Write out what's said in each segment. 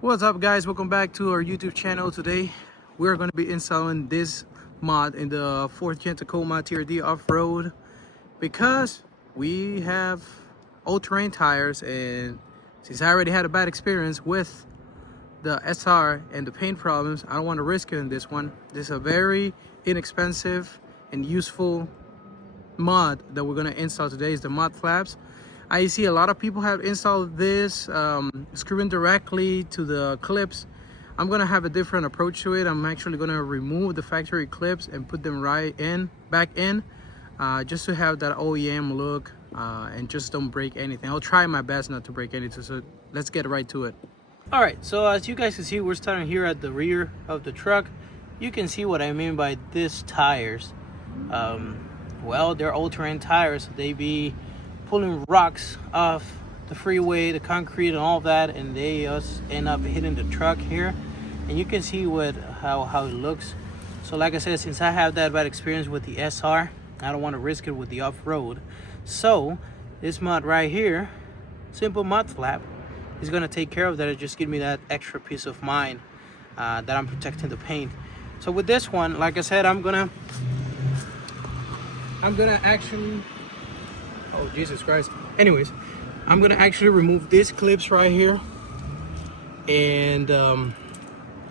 What's up, guys? Welcome back to our YouTube channel. Today we're going to be installing this mod in the 4th gen Tacoma TRD Off-Road because we have all-terrain tires, and since I already had a bad experience with the SR and the paint problems, I don't want to risk it in this one. This is a very inexpensive and useful mod that we're going to install today. Is the mud flaps. I see a lot of people have installed this screwing directly to the clips. I'm gonna have a different approach to it. I'm actually gonna remove the factory clips and put them back in, just to have that OEM look and just don't break anything. I'll try my best not to break anything, so let's get right to it. All right, so as you guys can see, we're starting here at the rear of the truck. You can see what I mean by these tires. Well, they're all-terrain tires. They be pulling rocks off the freeway, the concrete and all that, and they just end up hitting the truck here, and you can see how it looks. So like I said, since I have that bad experience with the SR, I don't want to risk it with the off-road. So this mod right here, simple mud flap, is going to take care of that. It just give me that extra peace of mind that I'm protecting the paint. So with this one, like I said, I'm gonna actually, oh Jesus Christ. Anyways, I'm gonna actually remove these clips right here, and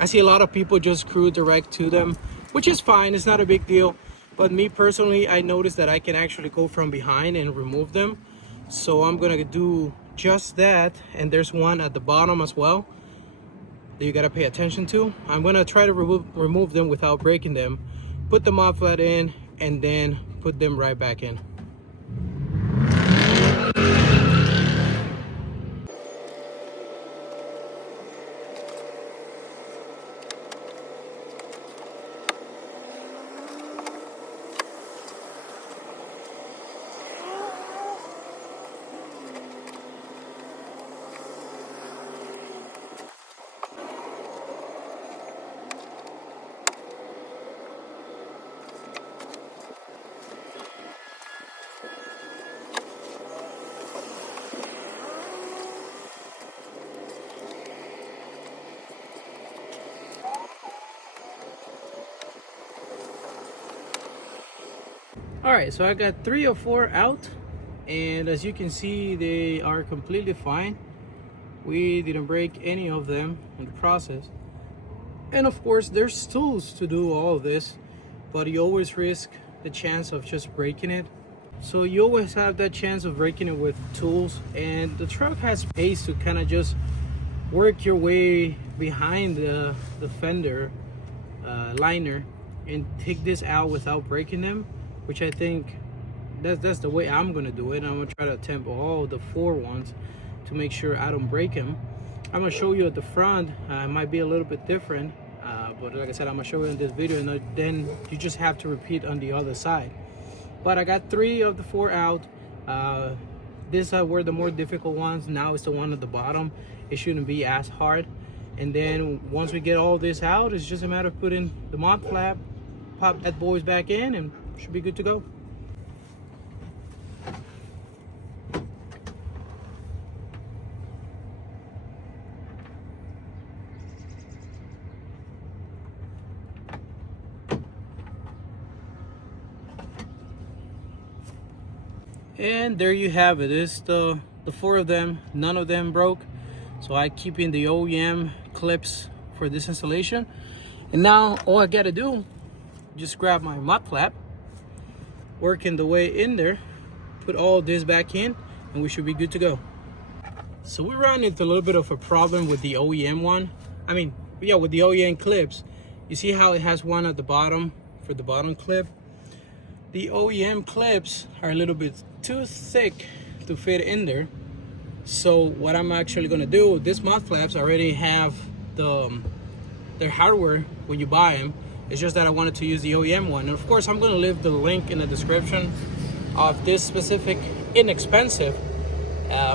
I see a lot of people just screw direct to them, which is fine, it's not a big deal. But me personally, I noticed that I can actually go from behind and remove them, so I'm gonna do just that. And there's one at the bottom as well that you gotta pay attention to. I'm gonna try to remove them without breaking them, put the mud flat in, and then put them right back in. All right, so I got 3 or 4 out, and as you can see, they are completely fine. We didn't break any of them in the process. And of course, there's tools to do all of this, but you always risk the chance of just breaking it. So you always have that chance of breaking it with tools, and the truck has space to kind of just work your way behind the fender liner and take this out without breaking them, which I think that's the way I'm gonna do it. I'm gonna try to attempt all the 4 ones to make sure I don't break them. I'm gonna show you at the front. It might be a little bit different, but like I said, I'm gonna show you in this video, and then you just have to repeat on the other side. But I got 3 of the 4 out. These were the more difficult ones. Now it's the one at the bottom. It shouldn't be as hard. And then once we get all this out, it's just a matter of putting the mud flap, pop that boys back in, and should be good to go. And there you have it. It's the 4 of them. None of them broke, so I keep in the OEM clips for this installation. And now all I gotta do, just grab my mud flap, working the way in there, put all this back in, and we should be good to go. So we ran into a little bit of a problem with the OEM one. I mean, yeah, with the OEM clips. You see how it has one at the bottom for the bottom clip? The OEM clips are a little bit too thick to fit in there. So what I'm actually gonna do, these mud flaps already have their hardware when you buy them. It's just that I wanted to use the OEM one. And of course, I'm gonna leave the link in the description of this specific inexpensive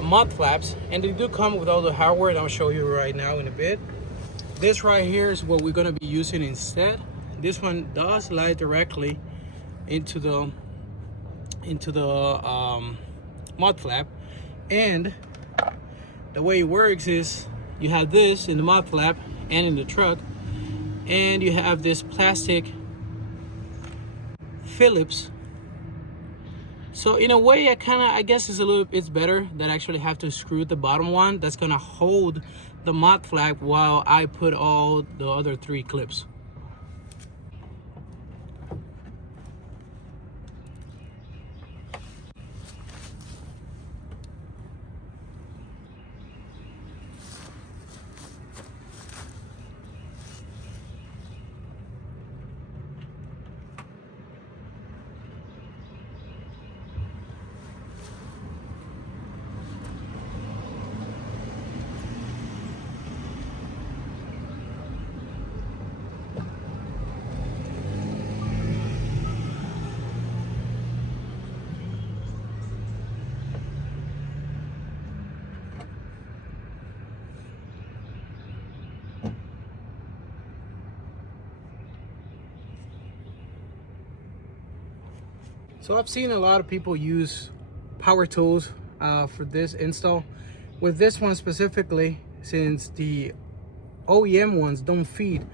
mud flaps. And they do come with all the hardware, and I'll show you right now in a bit. This right here is what we're gonna be using instead. This one does slide directly into the mud flap, and the way it works is You have this in the mud flap and in the truck, and you have this plastic Phillips. So in a way, I guess it's better that I actually have to screw the bottom one that's gonna hold the mud flap while I put all the other 3 clips. So I've seen a lot of people use power tools for this install. With this one specifically, since the OEM ones don't feed,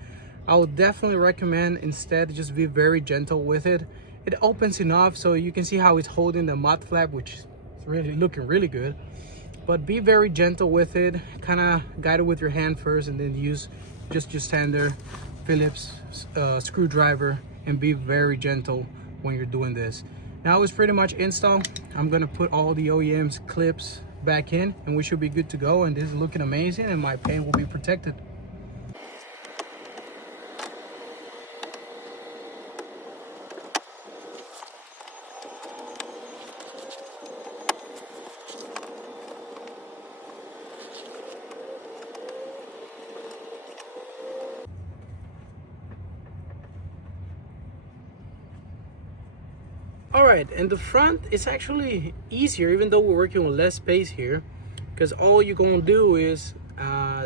I would definitely recommend instead just be very gentle with it. It opens enough so you can see how it's holding the mud flap, which is really looking really good. But be very gentle with it, kind of guide it with your hand first, and then use just your standard Phillips screwdriver, and be very gentle when you're doing this. Now it's pretty much installed. I'm gonna put all the OEM's clips back in, and we should be good to go. And this is looking amazing, and my paint will be protected. All right, and the front is actually easier, even though we're working with less space here, because all you're gonna do is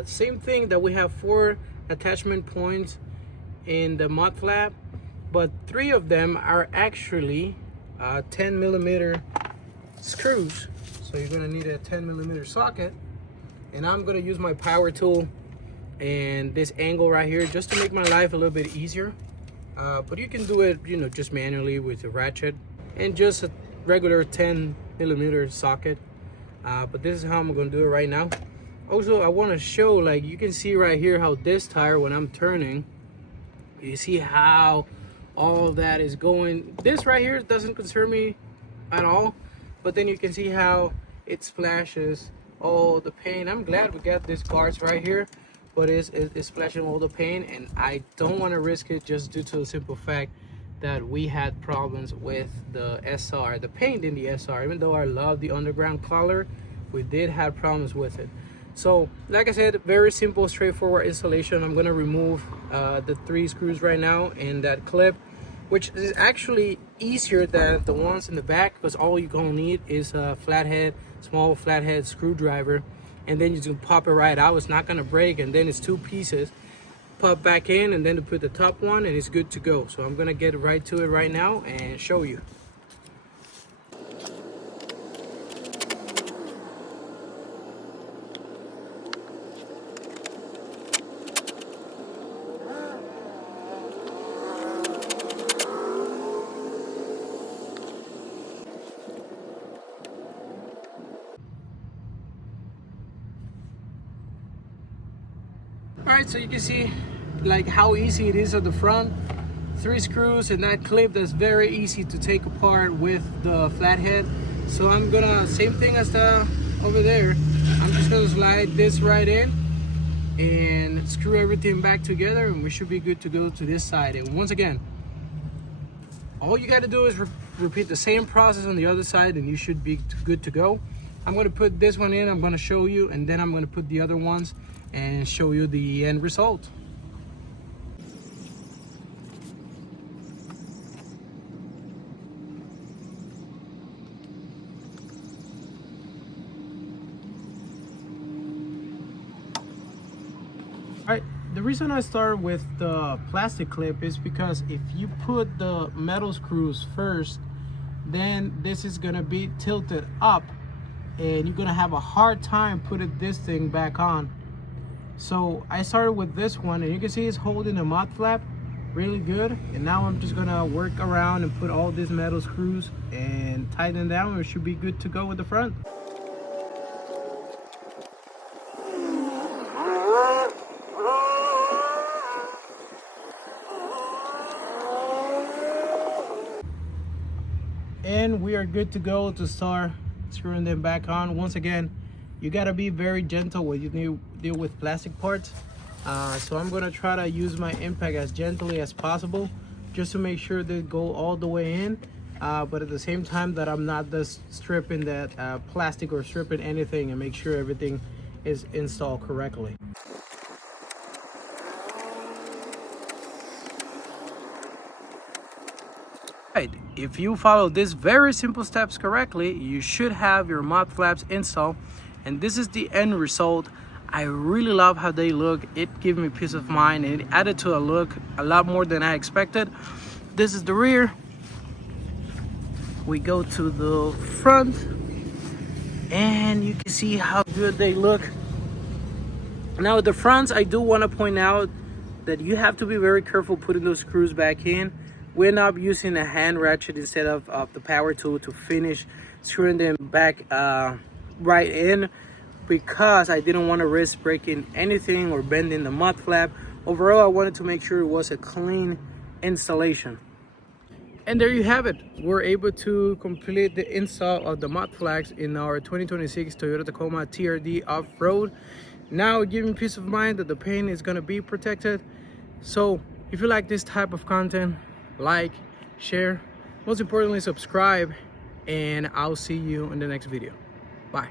same thing that we have 4 attachment points in the mud flap, but 3 of them are actually 10mm screws. So you're gonna need a 10mm socket, and I'm gonna use my power tool and this angle right here just to make my life a little bit easier. But you can do it, just manually with a ratchet and just a regular 10mm socket. But this is how I'm gonna do it right now. Also, I want to show, like, you can see right here how this tire, when I'm turning, you see how all that is going. This right here doesn't concern me at all, but then you can see how it splashes all the paint. I'm glad we got these guards right here, but it's splashing all the paint, and I don't want to risk it just due to the simple fact that we had problems with the SR, the paint in the SR. Even though I love the underground color, we did have problems with it. So like I said, very simple, straightforward installation. I'm gonna remove the 3 screws right now in that clip, which is actually easier than the ones in the back, because all you're gonna need is a flathead, small flathead screwdriver, and then you just pop it right out. It's not gonna break, and then it's 2 pieces. Pop back in, and then to put the top one, and it's good to go. So I'm gonna get right to it right now and show you. Alright, so you can see like how easy it is at the front. 3 screws and that clip that's very easy to take apart with the flathead. So I'm gonna, same thing as the over there, I'm just gonna slide this right in and screw everything back together, and we should be good to go to this side. And once again, all you got to do is repeat the same process on the other side, and you should be good to go. I'm going to put this one in, I'm going to show you, and then I'm going to put the other ones and show you the end result. Alright, the reason I started with the plastic clip is because if you put the metal screws first, then this is gonna be tilted up and you're gonna have a hard time putting this thing back on. So I started with this one, and you can see it's holding the mud flap really good. And now I'm just gonna work around and put all these metal screws and tighten down, and it should be good to go with the front. And we are good to go to start screwing them back on. Once again, you gotta be very gentle when you deal with plastic parts. So I'm gonna try to use my impact as gently as possible, just to make sure they go all the way in, but at the same time that I'm not just stripping that plastic or stripping anything, and make sure everything is installed correctly. Right, if you follow these very simple steps correctly, you should have your mud flaps installed, and this is the end result. I really love how they look. It gave me peace of mind, and it added to a look a lot more than I expected. This is the rear. We go to the front, and you can see how good they look. Now the fronts, I do want to point out that you have to be very careful putting those screws back in. We end up using a hand ratchet instead of the power tool to finish screwing them back right in, because I didn't want to risk breaking anything or bending the mud flap. Overall, I wanted to make sure it was a clean installation. And there you have it. We're able to complete the install of the mud flaps in our 2026 Toyota Tacoma TRD Off-Road. Now giving peace of mind that the paint is going to be protected. So if you like this type of content, like, share, most importantly subscribe, and I'll see you in the next video. Bye.